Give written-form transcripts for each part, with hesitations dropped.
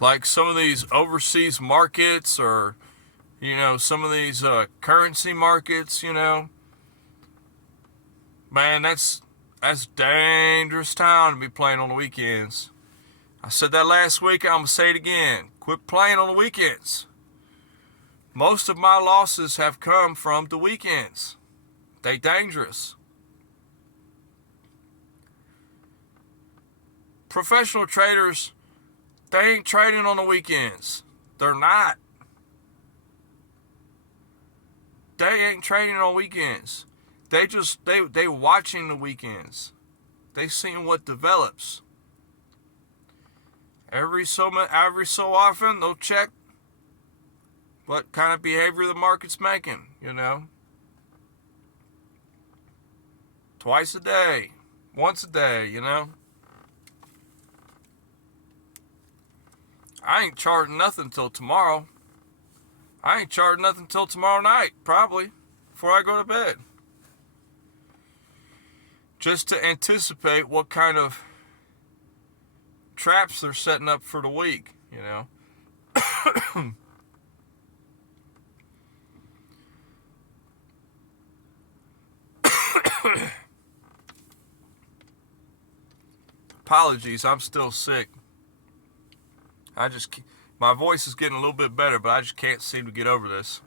Like some of these overseas markets, or some of these currency markets, man, that's dangerous time to be playing on the weekends. I said that last week, I'm going to say it again. Quit playing on the weekends. Most of my losses have come from the weekends. They dangerous. Professional traders, they ain't trading on the weekends. They're not. They ain't trading on weekends. They watching the weekends. They seeing what develops. Every so often they'll check what kind of behavior the market's making, Twice a day, once a day, I ain't charting nothing till tomorrow. I ain't charting nothing till tomorrow night, probably, before I go to bed. Just to anticipate what kind of traps they're setting up for the week, Apologies, I'm still sick. My voice is getting a little bit better, but I just can't seem to get over this.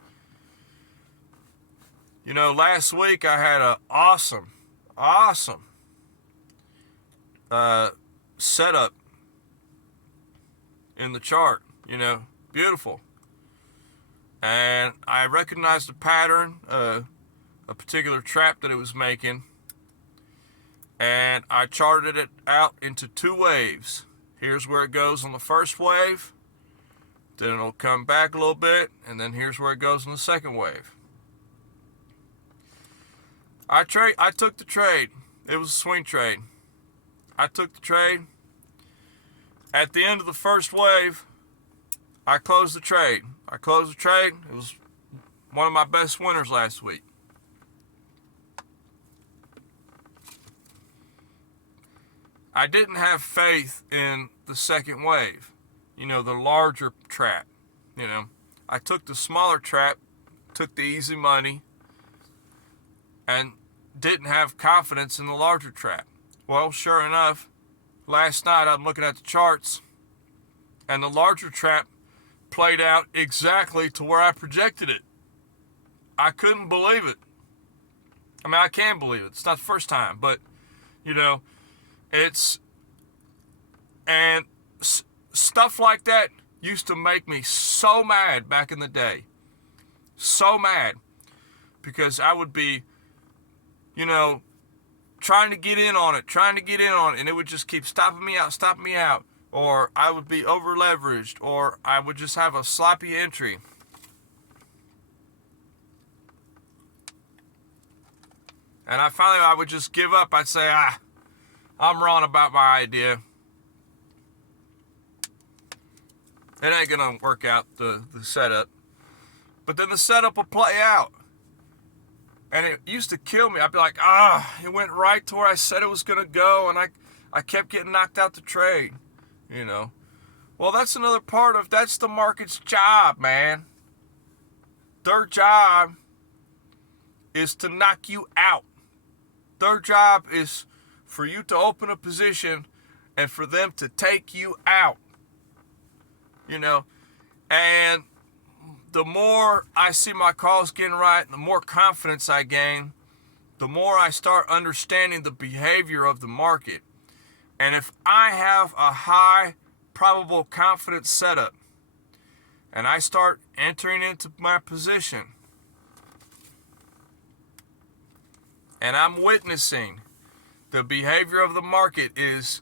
Last week I had an awesome setup in the chart, beautiful. And I recognized a pattern, a particular trap that it was making, and I charted it out into two waves. Here's where it goes on the first wave, then it'll come back a little bit, and then here's where it goes on the second wave. I took the trade. It was a swing trade. I took the trade. At the end of the first wave, I closed the trade. It was one of my best winners last week. I didn't have faith in the second wave, the larger trap. I took the smaller trap, took the easy money, and didn't have confidence in the larger trap. Well, sure enough, last night I'm looking at the charts, and the larger trap played out exactly to where I projected it. I couldn't believe it. I mean, I can believe it. It's not the first time, but, and stuff like that used to make me so mad back in the day. So mad. Because I would be, trying to get in on it, and it would just keep stopping me out. Or I would be over leveraged, or I would just have a sloppy entry. And I would just give up. I'd say, I'm wrong about my idea. It ain't gonna work out, the setup. But then the setup will play out. And it used to kill me. I'd be like, it went right to where I said it was gonna go, and I kept getting knocked out the trade. Well, that's the market's job, man. Their job is to knock you out. Their job is for you to open a position and for them to take you out. And the more I see my calls getting right, and the more confidence I gain, the more I start understanding the behavior of the market. And if I have a high probable confidence setup, and I start entering into my position, and I'm witnessing the behavior of the market is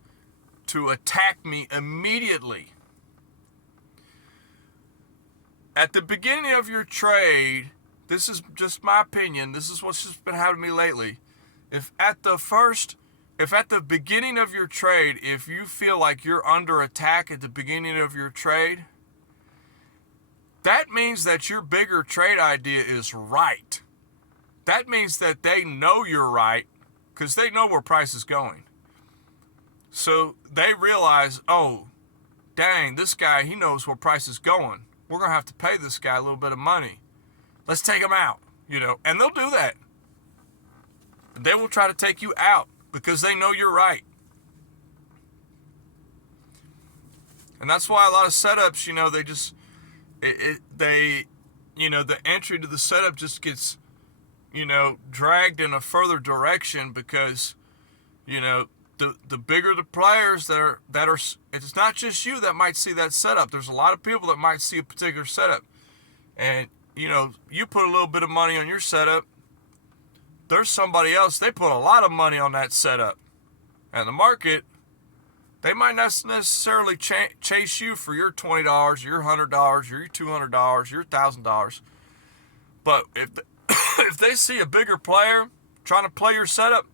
to attack me immediately. At the beginning of your trade, this is just my opinion, this is what's just been happening to me lately. If at the beginning of your trade, if you feel like you're under attack at the beginning of your trade, that means that your bigger trade idea is right. That means that they know you're right, because they know where price is going. So they realize, dang dang, this guy, he knows where price is going. We're going to have to pay this guy a little bit of money. Let's take him out, and they'll do that. They will try to take you out because they know you're right. And that's why a lot of setups, they just, the entry to the setup just gets, dragged in a further direction because, the bigger the players that are, it's not just you that might see that setup. There's a lot of people that might see a particular setup. And, you put a little bit of money on your setup. There's somebody else, they put a lot of money on that setup. And the market, they might not necessarily chase you for your $20, your $100, your $200, your $1,000. But if they see a bigger player trying to play your setup,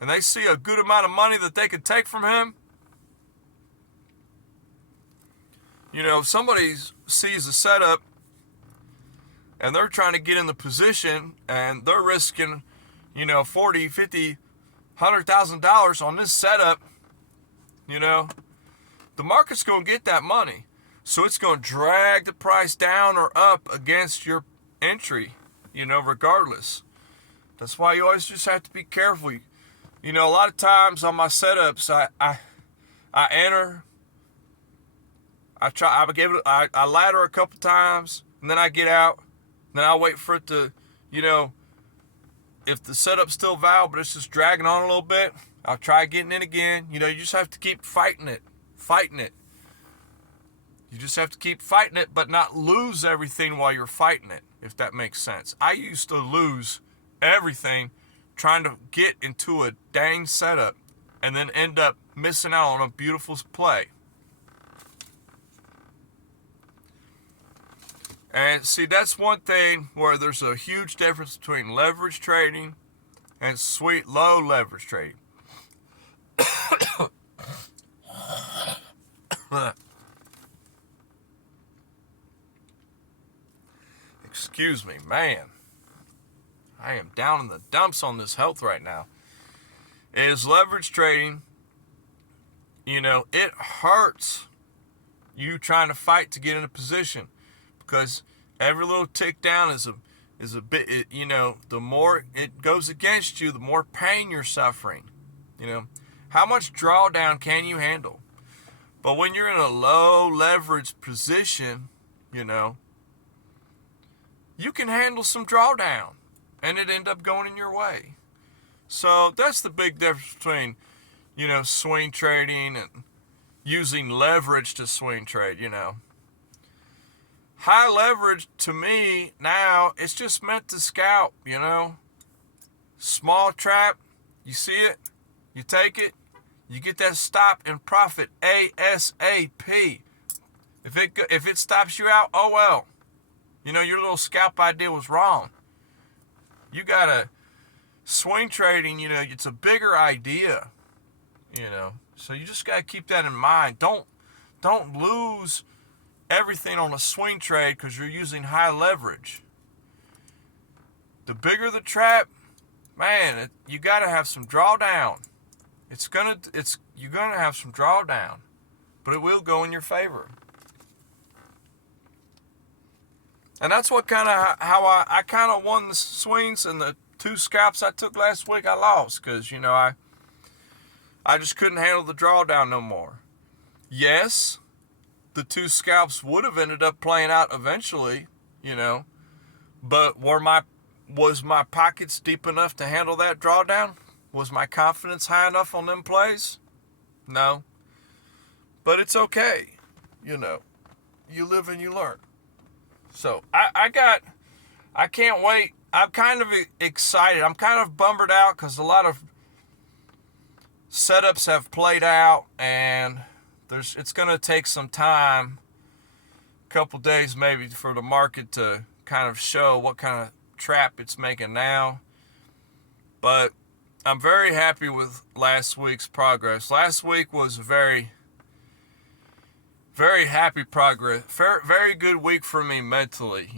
and they see a good amount of money that they could take from him, if somebody sees a setup and they're trying to get in the position and they're risking, $40, $50, $100,000 on this setup, the market's going to get that money. So it's going to drag the price down or up against your entry, regardless. That's why you always just have to be careful. A lot of times on my setups, I enter, I ladder a couple times, and then I get out, and then I wait for it to, if the setup's still valid, but it's just dragging on a little bit, I'll try getting in again. You just have to keep fighting it. You just have to keep fighting it, but not lose everything while you're fighting it, if that makes sense. I used to lose everything trying to get into a dang setup and then end up missing out on a beautiful play. And see, that's one thing where there's a huge difference between leverage trading and sweet low leverage trading. Excuse me, man. I am down in the dumps on this health right now. Is leverage trading, it hurts you trying to fight to get in a position because every little tick down is a bit, the more it goes against you, the more pain you're suffering. How much drawdown can you handle? But when you're in a low leverage position, you can handle some drawdown and it end up going in your way. So that's the big difference between, swing trading and using leverage to swing trade, High leverage to me now, it's just meant to scalp, Small trap, you see it, you take it, you get that stop and profit ASAP. If it stops you out, oh well. Your little scalp idea was wrong. You gotta swing trading, it's a bigger idea. So you just gotta keep that in mind. Don't lose everything on a swing trade because you're using high leverage. The bigger the trap, man, you gotta have some drawdown. You're gonna have some drawdown, but it will go in your favor. And that's what how I kind of won the swings, and the 2 scalps I took last week I lost because I just couldn't handle the drawdown no more. Yes, the 2 scalps would have ended up playing out eventually, but was my pockets deep enough to handle that drawdown? Was my confidence high enough on them plays? No. But it's okay. You live and you learn. So I can't wait. I'm kind of excited. I'm kind of bummed out because a lot of setups have played out and it's going to take some time, a couple days maybe, for the market to kind of show what kind of trap it's making now. But I'm very happy with last week's progress. Last week was very, very happy progress. Very good week for me mentally,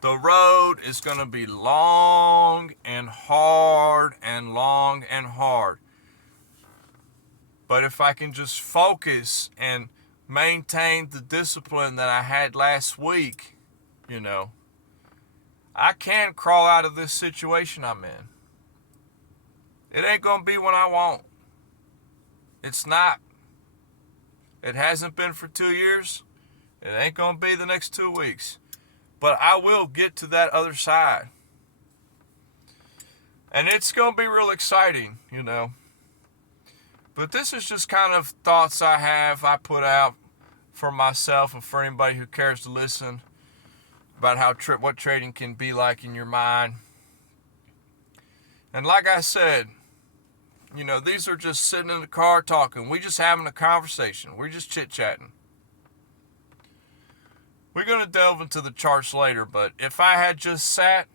The road is going to be long and hard and long and hard. But if I can just focus and maintain the discipline that I had last week, you know, I can crawl out of this situation I'm in. It ain't going to be what I want. It's not. It hasn't been for 2 years. It ain't going to be the next 2 weeks. But I will get to that other side. And it's going to be real exciting, you know. But this is just kind of thoughts I put out for myself and for anybody who cares to listen about how what trading can be like in your mind. And like I said, you know, these are just sitting in the car talking. We just having a conversation. We're just chit-chatting. We're going to delve into the charts later, but if I had just sat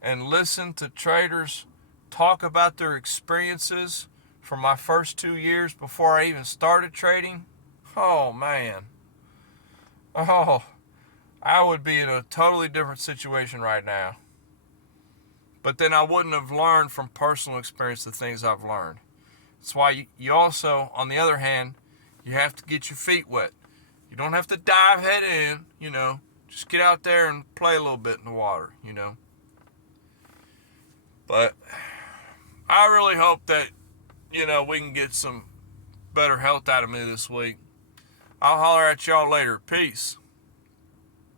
and listened to traders talk about their experiences for my first 2 years before I even started trading, oh man. Oh, I would be in a totally different situation right now. But then I wouldn't have learned from personal experience the things I've learned. That's why you also, on the other hand, you have to get your feet wet. You don't have to dive head in, you know. Just get out there and play a little bit in the water, you know. But I really hope that, you know, we can get some better health out of me this week. I'll holler at y'all later. Peace.